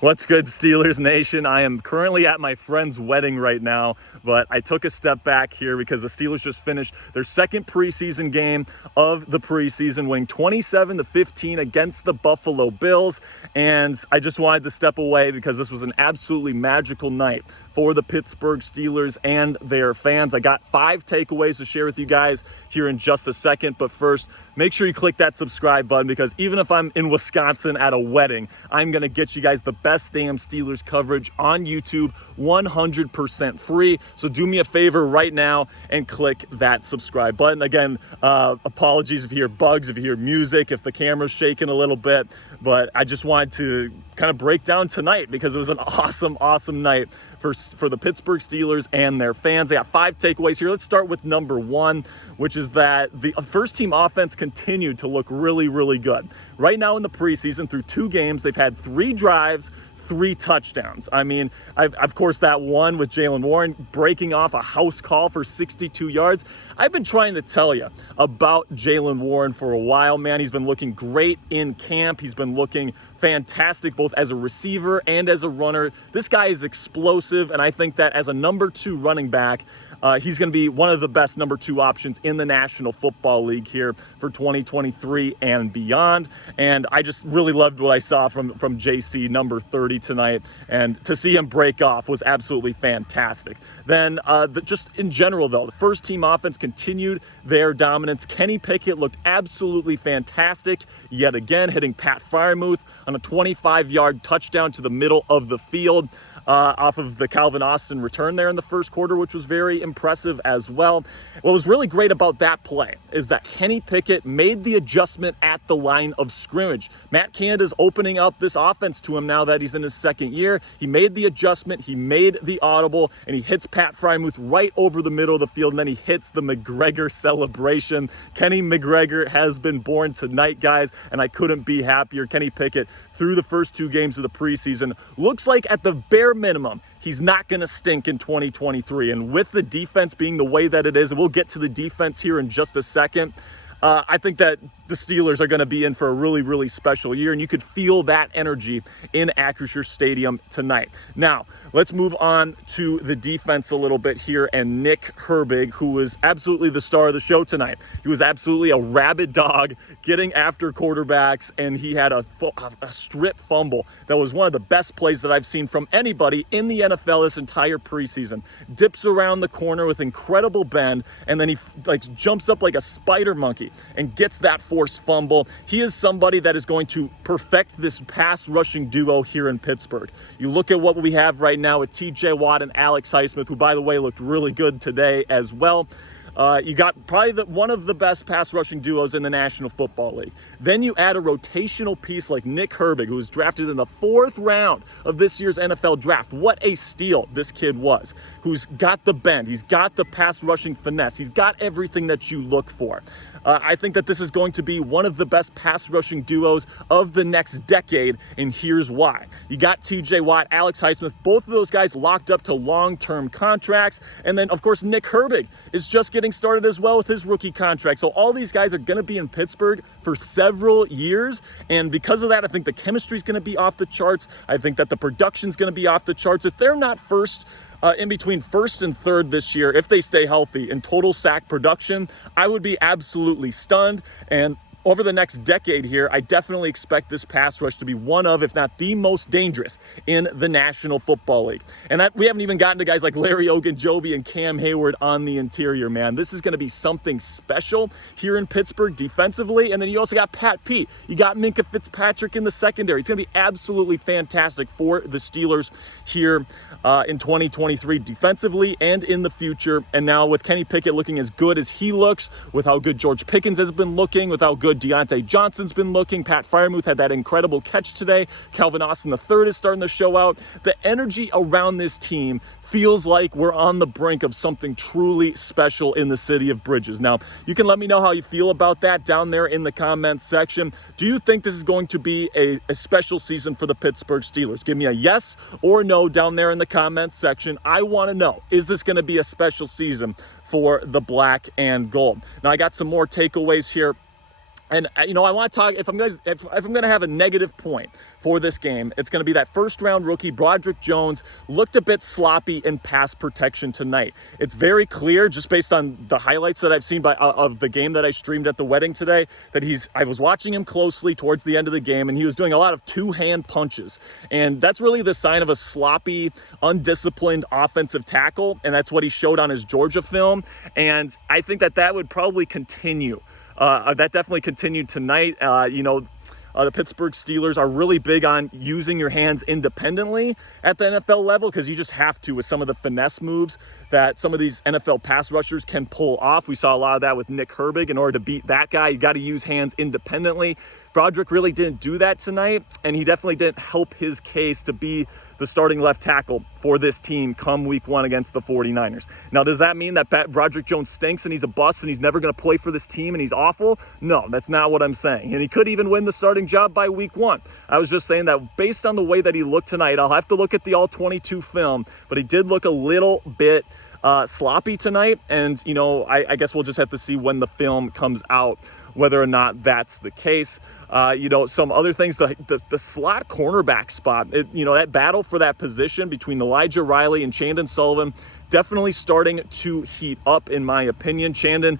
What's good, Steelers Nation? I am currently at my friend's wedding right now, but I took a step back here because the Steelers just finished their second preseason game of the preseason, winning 27-15 against the Buffalo Bills. And I just wanted to step away because this was an absolutely magical night for the Pittsburgh Steelers and their fans. I got 5 takeaways to share with you guys here in just a second. But first, make sure you click that subscribe button because even if I'm in Wisconsin at a wedding, I'm going to get you guys the best damn Steelers coverage on YouTube 100% free. So do me a favor right now and click that subscribe button. Again, apologies if you hear bugs, if you hear music, if the camera's shaking a little bit. But I just wanted to kind of break down tonight because it was an awesome night for the Pittsburgh Steelers and their fans. I got 5 takeaways here. Let's start with number 1, which is that the first team offense continued to look really good. Right now in the preseason, through 2 games, they've had 3 drives, 3 touchdowns. I mean, of course, that one with Jaylen Warren breaking off a house call for 62 yards. I've been trying to tell you about Jaylen Warren for a while, man. He's been looking great in camp. He's been looking fantastic both as a receiver and as a runner. This guy is explosive, and I think that as a number 2 running back, he's going to be one of the best number 2 options in the National Football League here for 2023 and beyond. And I just really loved what I saw from JC, number 30 tonight. And to see him break off was absolutely fantastic. Then just in general, though, the first team offense continued their dominance. Kenny Pickett looked absolutely fantastic yet again, hitting Pat Freiermuth on a 25-yard touchdown to the middle of the field. Off of the Calvin Austin return there in the first quarter, which was very impressive as well. What was really great about that play is that Kenny Pickett made the adjustment at the line of scrimmage. Matt Canada's opening up this offense to him now that he's in his second year. He made the adjustment, he made the audible, and he hits Pat Freiermuth right over the middle of the field, and then he hits the McGregor celebration. Kenny McGregor has been born tonight, guys, and I couldn't be happier. Kenny Pickett, through the first 2 games of the preseason, looks like at the bare minimum, he's not going to stink in 2023. And with the defense being the way that it is, and we'll get to the defense here in just a second, I think that the Steelers are going to be in for a really special year, and you could feel that energy in Acrisure Stadium tonight. Now, let's move on to the defense a little bit here, and Nick Herbig, who was absolutely the star of the show tonight. He was absolutely a rabid dog getting after quarterbacks, and he had a strip fumble that was one of the best plays that I've seen from anybody in the NFL this entire preseason. Dips around the corner with incredible bend, and then he jumps up like a spider monkey and gets that forced fumble. He is somebody that is going to perfect this pass rushing duo here in Pittsburgh. You look at what we have right now with TJ Watt and Alex Highsmith, who, by the way, looked really good today as well. You got probably one of the best pass rushing duos in the National Football League. Then you add a rotational piece like Nick Herbig, who was drafted in the 4th round of this year's NFL draft. What a steal this kid was, who's got the bend, he's got the pass rushing finesse, he's got everything that you look for. I think that this is going to be one of the best pass rushing duos of the next decade, and here's why. You got TJ Watt, Alex Highsmith, both of those guys locked up to long-term contracts, and then, of course, Nick Herbig is just getting started as well with his rookie contract. So all these guys are going to be in Pittsburgh for several years, and because of that, I think the chemistry is going to be off the charts. I think that the production is going to be off the charts. If they're not first, in between 1st and 3rd this year, if they stay healthy in total sack production, I would be absolutely stunned. And over the next decade here, I definitely expect this pass rush to be one of, if not the most dangerous in the National Football League. And that we haven't even gotten to guys like Larry Ogunjobi and Cam Hayward on the interior, man. This is going to be something special here in Pittsburgh defensively. And then you also got Pat Pete. You got Minkah Fitzpatrick in the secondary. It's going to be absolutely fantastic for the Steelers here in 2023 defensively and in the future. And now with Kenny Pickett looking as good as he looks, with how good George Pickens has been looking, with how good Deontay Johnson's been looking, Pat Freiermuth had that incredible catch today, Calvin Austin III is starting to show out. The energy around this team feels like we're on the brink of something truly special in the city of Bridges. Now, you can let me know how you feel about that down there in the comments section. Do you think this is going to be a special season for the Pittsburgh Steelers? Give me a yes or no down there in the comments section. I want to know, is this going to be a special season for the black and gold? Now, I got some more takeaways here And I want to talk. If I'm going to have a negative point for this game, it's going to be that first-round rookie Broderick Jones looked a bit sloppy in pass protection tonight. It's very clear, just based on the highlights that I've seen of the game that I streamed at the wedding today, that I was watching him closely towards the end of the game, and he was doing a lot of two-hand punches, and that's really the sign of a sloppy, undisciplined offensive tackle, and that's what he showed on his Georgia film. And I think that would probably continue. That definitely continued tonight. The Pittsburgh Steelers are really big on using your hands independently at the NFL level, because you just have to with some of the finesse moves that some of these NFL pass rushers can pull off. We saw a lot of that with Nick Herbig. In order to beat that guy, you got to use hands independently. Broderick really didn't do that tonight, and he definitely didn't help his case to be the starting left tackle for this team come week 1 against the 49ers. Now, does that mean that Broderick Jones stinks and he's a bust and he's never going to play for this team and he's awful? No, that's not what I'm saying. And he could even win the starting job by week 1. I was just saying that based on the way that he looked tonight, I'll have to look at the all-22 film, but he did look a little bit sloppy tonight. And, I guess we'll just have to see when the film comes out whether or not that's the case. Some other things, the slot cornerback spot, that battle for that position between Elijah Riley and Chandon Sullivan definitely starting to heat up, in my opinion. Chandon,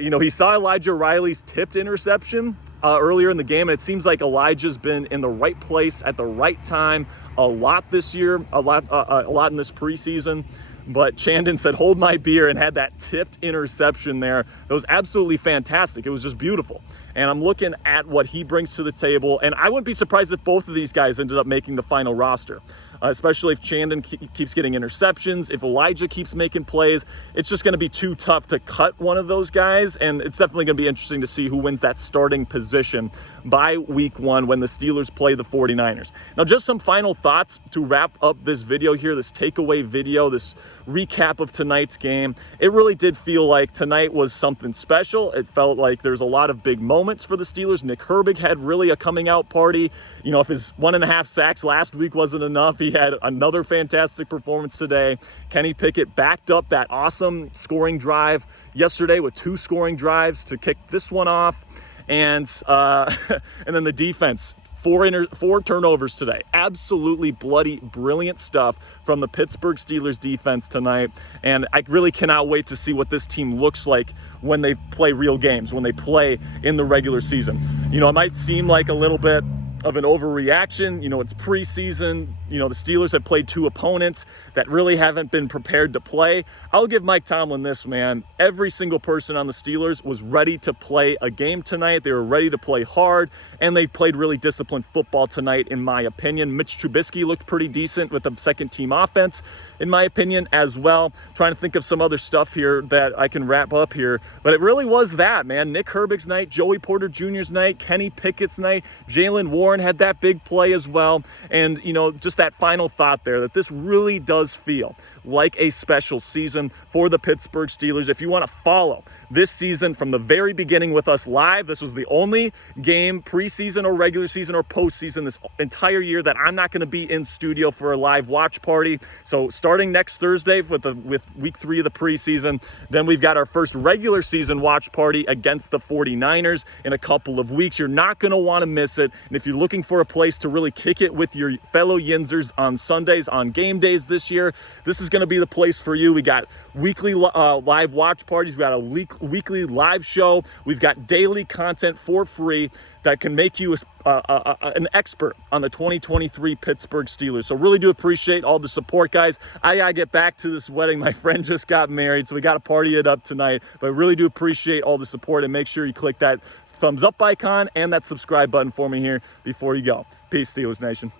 he saw Elijah Riley's tipped interception earlier in the game, and it seems like Elijah's been in the right place at the right time a lot this year, a lot in this preseason. But Chandon said, "Hold my beer," and had that tipped interception there. It was absolutely fantastic. It was just beautiful. And I'm looking at what he brings to the table, and I wouldn't be surprised if both of these guys ended up making the final roster. Especially if Chandon keeps getting interceptions, if Elijah keeps making plays, it's just going to be too tough to cut one of those guys, and it's definitely going to be interesting to see who wins that starting position by week 1 when the Steelers play the 49ers. Now, just some final thoughts to wrap up this video here, this takeaway video, this recap of tonight's game. It really did feel like tonight was something special. It felt like there's a lot of big moments for the Steelers. Nick Herbig had really a coming out party. If his 1.5 sacks last week wasn't enough, he had another fantastic performance today. Kenny Pickett backed up that awesome scoring drive yesterday with 2 scoring drives to kick this one off. And then the defense, 4 turnovers today. Absolutely bloody brilliant stuff from the Pittsburgh Steelers defense tonight. And I really cannot wait to see what this team looks like when they play real games, when they play in the regular season. It might seem like a little bit of an overreaction. It's preseason. The Steelers have played 2 opponents that really haven't been prepared to play. I'll give Mike Tomlin this, man. Every single person on the Steelers was ready to play a game tonight. They were ready to play hard, and they played really disciplined football tonight, in my opinion. Mitch Trubisky looked pretty decent with the second-team offense, in my opinion, as well. Trying to think of some other stuff here that I can wrap up here, but it really was that, man. Nick Herbig's night, Joey Porter Jr.'s night, Kenny Pickett's night, Jalen Warren had that big play as well. And, just that final thought there, that this really does feel like a special season for the Pittsburgh Steelers. If you want to follow this season from the very beginning with us live, this was the only game, preseason or regular season or postseason, this entire year that I'm not going to be in studio for a live watch party. So starting next Thursday with week 3 of the preseason, then we've got our first regular season watch party against the 49ers in a couple of weeks. You're not going to want to miss it. And if you're looking for a place to really kick it with your fellow Yinzers on Sundays, on game days this year, this is going to be the place for you. We got weekly live watch parties. We got a weekly live show. We've got daily content for free that can make you an expert on the 2023 Pittsburgh Steelers. So really do appreciate all the support, guys. I gotta get back to this wedding. My friend just got married, so we got to party it up tonight. But really do appreciate all the support, and make sure you click that thumbs up icon and that subscribe button for me here before you go. Peace, Steelers Nation.